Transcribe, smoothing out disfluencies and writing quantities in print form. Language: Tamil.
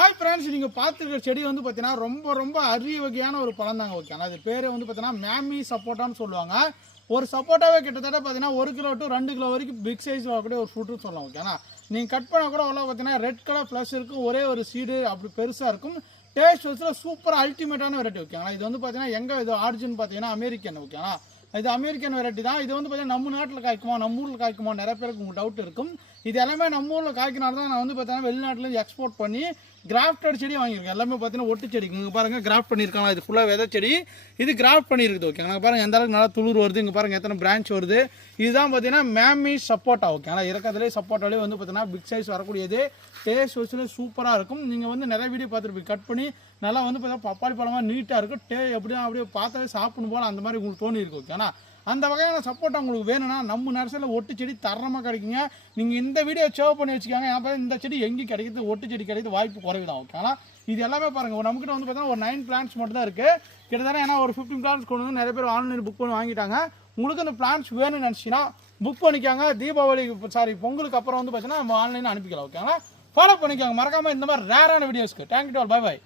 ஹாய் ஃப்ரெண்ட்ஸ், நீங்கள் பார்த்துருக்க செடி வந்து பார்த்தீங்கன்னா ரொம்ப ரொம்ப அரிய வகையான ஒரு பழம் தாங்க. ஓகே, அது பேரே வந்து பார்த்தீங்கன்னா மேமி சப்போட்டான்னு சொல்லுவாங்க. ஒரு சப்போட்டாவே கிட்டத்தட்ட பார்த்தீங்கன்னா 1 கிலோ டு 2 கிலோ வரைக்கும் பிக் சைஸ் வரக்கூடிய ஒரு ஃப்ரூட்டுன்னு சொல்லலாம். ஓகேண்ணா, நீங்கள் கட் பண்ணால் கூட அவ்வளோ பார்த்தீங்கன்னா ரெட் கலர் ப்ளஸ் இருக்கும், ஒரே ஒரு சீடு அப்படி பெருசாக இருக்கும். டேஸ்ட் வச்சு சூப்பர் அல்டிமேட்டான வெரைட்டி. ஓகேங்களா, இது வந்து பார்த்தீங்கன்னா எங்கே இது ஆரிஜின் பார்த்தீங்கன்னா அமெரிக்கன். ஓகேங்களா, இது அமெரிக்கன் வெரைட்டி தான். இது வந்து பார்த்தீங்கன்னா நம்ம நாட்டில் காய்க்குமா நம்ம ஊரில் காய்க்குமா நிறைய பேருக்கு உங்களுக்கு டவுட் இருக்கும். இது எல்லாமே நம்ம ஊரில் காய்க்கினால தான் நான் வந்து பார்த்தீங்கன்னா வெளிநாட்டிலேருந்து எக்ஸ்போர்ட் பண்ணி கிராஃப்டட் செடி வாங்கியிருக்கேன். எல்லாமே பார்த்தீங்கன்னா ஒட்டு செடி. இங்கே பாருங்கள் கிராஃப்ட் பண்ணியிருக்காங்க. இது ஃபுல்லாக விதை செடி. இது கிராஃப்ட் பண்ணியிருக்குது. ஓகே, நாங்கள் பாருங்கள் எந்த அளவுக்கு நல்லா துளிர் வருது. இங்கே பாருங்கள் எத்தனை பிரான்ச் வருது. இதுதான் பார்த்தீங்கன்னா மேமி சப்போட்டா. ஓகே, ஆனால் இறக்கத்துலேயே சப்போட்டாலே வந்து பார்த்தீங்கன்னா பிக் சைஸ் வரக்கூடியது. டேஸ்ட் வச்சுல சூப்பராக இருக்கும். நீங்கள் வந்து நிறைய வீடியோ பார்த்துருப்பீங்க. கட் பண்ணி நல்லா வந்து பார்த்தீங்கன்னா பப்பாளி பழமாக நீட்டாக இருக்கும். எப்படியும் அப்படியே பார்த்தாலே சாப்பிடும் போல் அந்த மாதிரி உங்களுக்கு தோணி இருக்கு. ஓகே, ஆனால் அந்த வகையான சப்போட்டா உங்களுக்கு வேணும்னா நம்ம நர்சரியில் ஒட்டு செடி தரமாக கிடைக்குங்க. நீங்கள் இந்த வீடியோ சேவ் பண்ணி வச்சுக்காங்க. ஏன்னா இந்த செடி எங்கேயும் கிடைக்கிறது ஒட்டு செடி கிடைக்கிறது வாய்ப்பு குறைவு தான். ஓகே, ஆனால் இது எல்லாமே பாருங்கள் நம்மக்கிட்ட வந்து பார்த்தீங்கன்னா ஒரு 9 பிளான்ஸ் மட்டும் தான் இருக்குது. கிட்டத்தட்ட ஏன்னா ஒரு 15 பிளான்ஸ் கொண்டு வந்து நிறைய பேர் ஆன்லைன் புக் பண்ணி வாங்கிட்டாங்க. உங்களுக்கு அந்த பிளான்ஸ் வேணும்னு நினச்சிங்கன்னா புக் பண்ணிக்காங்க. தீபாவளி பொங்கலுக்கு அப்புறம் வந்து பார்த்தீங்கன்னா நம்ம ஆன்லைனில் அனுப்பிக்கலாம். ஓகேங்களா, ஃபாலோ பண்ணிக்காங்க. மறக்காமல் இந்த மாதிரி ரேரான வீடியோஸ்க்கு. Thank you all, bye by.